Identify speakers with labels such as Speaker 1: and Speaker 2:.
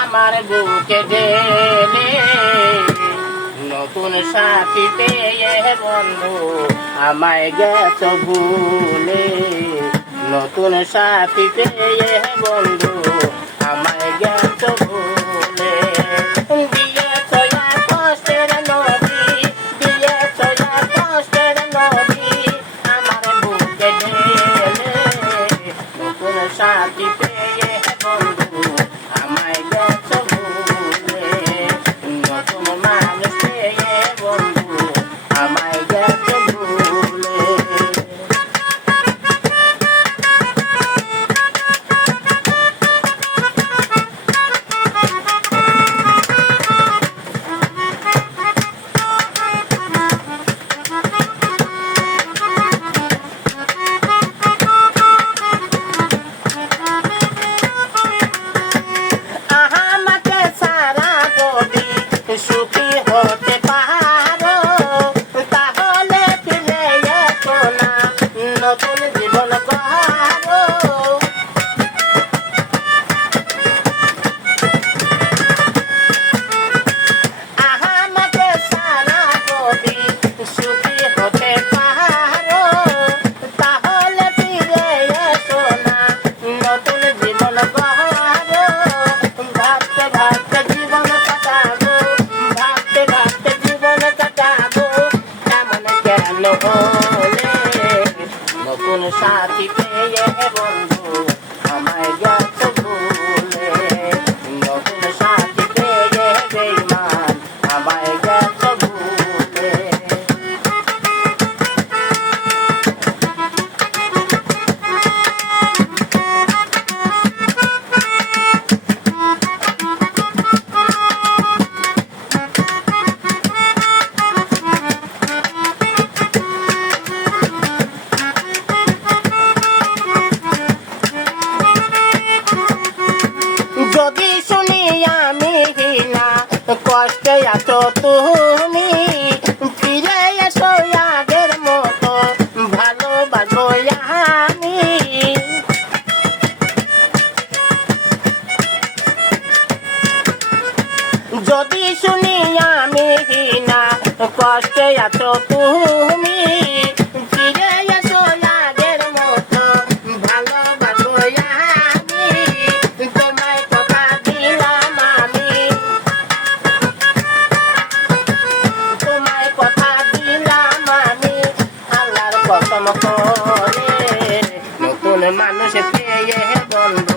Speaker 1: আমার বুকে ঢেলে। নতুন সাথী পেয়ে বন্ধু আমায় গেছ ভুলে। নতুন সাথী পেয়ে বন্ধু পেয়ে বন্ধু আমায় কষ্টে আছো তুমি, ফিরে এসো আগের মতো, ভালোবাসো আমি। যদি শুনি আমি না কষ্টে আছো তুমি মানুষ পেয়ে বন্ধ।